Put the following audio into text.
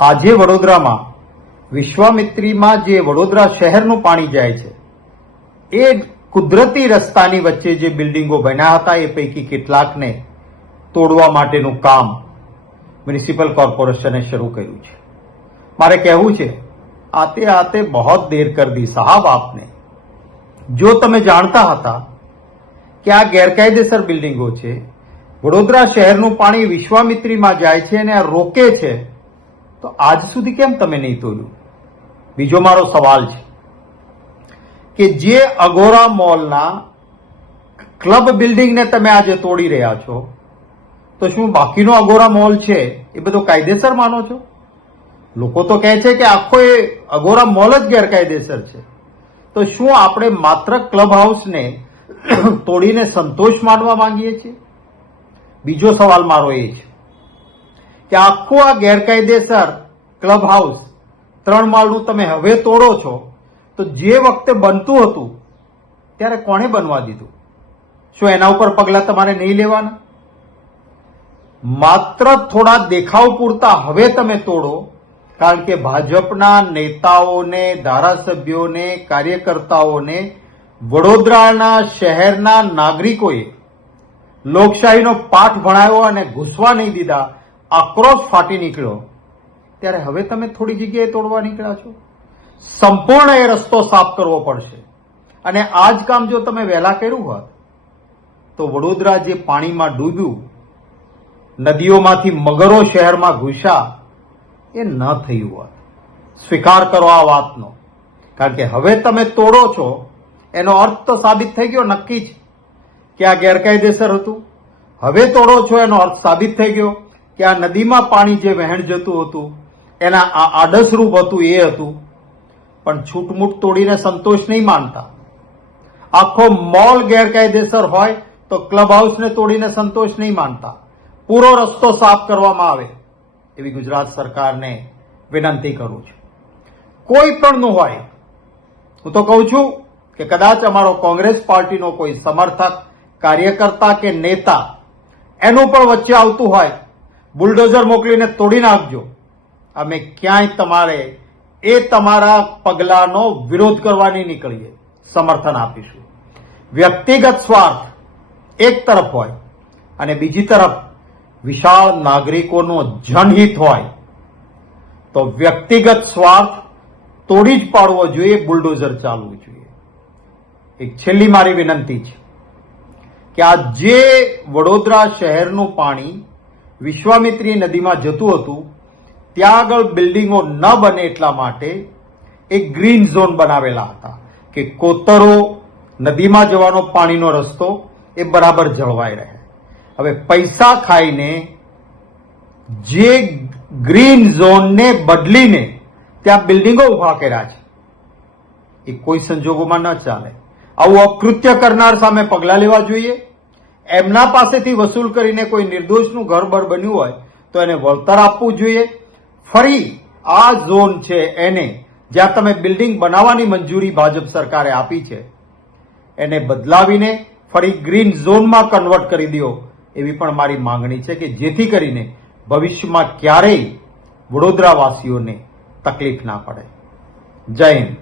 આજે વડોદરામાં વિશ્વામિત્રીમાં જે વડોદરા શહેરનું પાણી જાય છે એ કુદરતી રસ્તાની વચ્ચે જે બિલ્ડિંગો બન્યા હતા એ પૈકી કેટલાકને તોડવા માટેનું કામ મ્યુનિસિપલ કોર્પોરેશને શરૂ કર્યું છે. મારે કહેવું છે આતે બહોત દેર કર દી સાहब આપને. જો તમે જાણતા હતા કે આ ગેરકાયદેસર બિલ્ડિંગો છે, વડોદરા શહેરનું પાણી વિશ્વામિત્રીમાં જાય છે અને આ રોકે છે, તો આજ સુધી કેમ તમે નહીં તોડ્યું? બીજો મારો સવાલ છે કે જે અગોરા મોલના ક્લબ બિલ્ડિંગને તમે આજે તોડી રહ્યા છો, તો શું બાકીનો અગોરા મોલ છે એ બધો કાયદેસર માનો છો? લોકો તો કહે છે કે આખો એ અગોરા મોલ જ ગેરકાયદેસર છે. તો શું આપણે માત્ર ક્લબ હાઉસને તોડીને સંતોષ માનવા માંગીએ છીએ? બીજો સવાલ મારો એ છે કે આખું આ ગેરકાયદેસર ક્લબ હાઉસ 3 માળનું તમે હવે તોડો છો, તો જે વખતે બનતું હતું ત્યારે કોણે બનવા દીધું? શું એના ઉપર પગલાં તમારે નહીં લેવાના? માત્ર થોડા દેખાવ પૂરતા હવે તમે તોડો કારણ કે ભાજપના નેતાઓને, ધારાસભ્યોને, કાર્યકર્તાઓને વડોદરાના શહેરના નાગરિકોએ લોકશાહીનો પાઠ ભણાવ્યો અને ઘૂસવા નહીં દીધા, આક્રોશ ફાટી નીકળ્યો, ત્યારે હવે તમે થોડી જગ્યાએ તોડવા નીકળ્યા છો. સંપૂર્ણ એ રસ્તો સાફ કરવો પડશે. અને આ જ કામ જો તમે વહેલા કર્યું હોત તો વડોદરા જે પાણીમાં ડૂબ્યું, નદીઓમાંથી મગરો શહેરમાં ઘૂસ્યા, એ ન થયું હોત. સ્વીકાર કરો આ વાતનો. કારણ કે હવે તમે તોડો છો એનો અર્થ તો સાબિત થઈ ગયો, નક્કી જ કે આ ગેરકાયદેસર હતું. હવે તોડો છો એનો અર્થ સાબિત થઈ ગયો કે આ નદીમાં પાણી જે વહેણ જતું હતું એના આ આડસરૂપ હતું એ હતું. પણ છૂટમૂટ તોડીને સંતોષ નહીં માનતા. આખો મોલ ગેરકાયદેસર હોય તો ક્લબ હાઉસને તોડીને સંતોષ નહીં માનતા. પૂરો રસ્તો સાફ કરવામાં આવે એવી ગુજરાત સરકારને વિનંતી કરું છું. કોઈ પણનું હોય, હું તો કહું છું કે કદાચ અમારો કોંગ્રેસ પાર્ટીનો કોઈ સમર્થક, કાર્યકર્તા કે નેતા એનું પણ વચ્ચે આવતું હોય, બુલડોઝર મોકલીને તોડી નાખજો. અમે ક્યાંય તમારા પગલાનો વિરોધ કરવાની નીકળીએ, સમર્થન આપીશું. વ્યક્તિગત સ્વાર્થ એક તરફ હોય અને બીજી તરફ વિશાળ નાગરિકોનો જનહિત હોય, તો વ્યક્તિગત સ્વાર્થ તોડી જ પાડવો જોઈએ, બુલડોઝર ચાલવું જોઈએ. એક છેલ્લી મારી વિનંતી છે કે આ જે વડોદરા શહેરનું પાણી વિશ્વામિત્રી નદીમાં જતું હતું, ત્યાં આગળ બિલ્ડિંગો ન બને એટલા માટે એક ગ્રીન ઝોન બનાવેલા હતા કે કોતરો, નદીમાં જવાનો પાણીનો રસ્તો એ બરાબર જળવાઈ રહે. હવે પૈસા ખાઈને જે ગ્રીન ઝોનને બદલીને ત્યાં બિલ્ડિંગો ઉભા કર્યા છે, એ કોઈ સંજોગોમાં ન ચાલે. આવું અકૃત્ય કરનાર સામે પગલાં લેવા જોઈએ. એમના પાસેથી વસૂલ કરીને કોઈ નિર્દોષનું ઘર બર બન્યું હોય તો એને વળતર આપવું જોઈએ. ફરી આ ઝોન છે એને, જ્યાં તમે બિલ્ડિંગ બનાવવાની મંજૂરી ભાજપ સરકારે આપી છે, એને બદલાવીને ફરી ગ્રીન ઝોનમાં કન્વર્ટ કરી દો એવી પણ મારી માંગણી છે કે જેથી કરીને ભવિષ્યમાં ક્યારેય વડોદરાવાસીઓને તકલીફ ના પડે. જય હિન્દ.